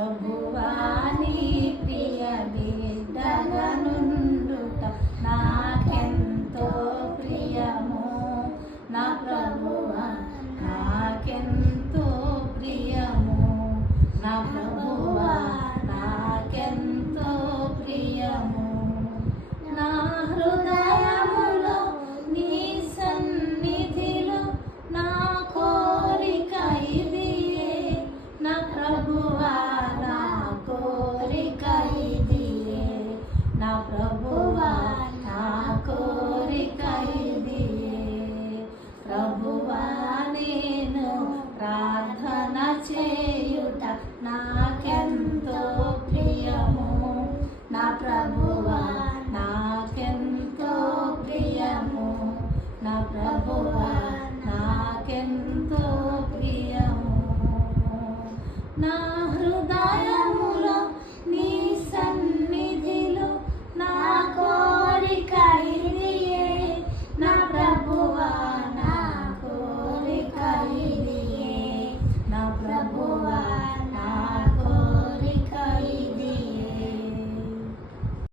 ప్రభువాని ప్రియ బిడ్డగా నుండుట నాకెంతో ప్రియము. నా ప్రభువా నాకెంతో ప్రియము. నా ప్రభువా నాకెంతో ప్రియము. నా హృదయములో నీ సన్నిధిలో నా కోరిక ఇదియే. నా ప్రభువా నా కోరిక ఇదియే. నా ప్రభువా నా కోరిక ఇదియే. ప్రభువా నేను ప్రార్థన చేయుట నాకెంతో ప్రియము. నా ప్రభువా నాకెంతో ప్రియము. నా ప్రభువా నాకెంతో ప్రియము. నా హృదయం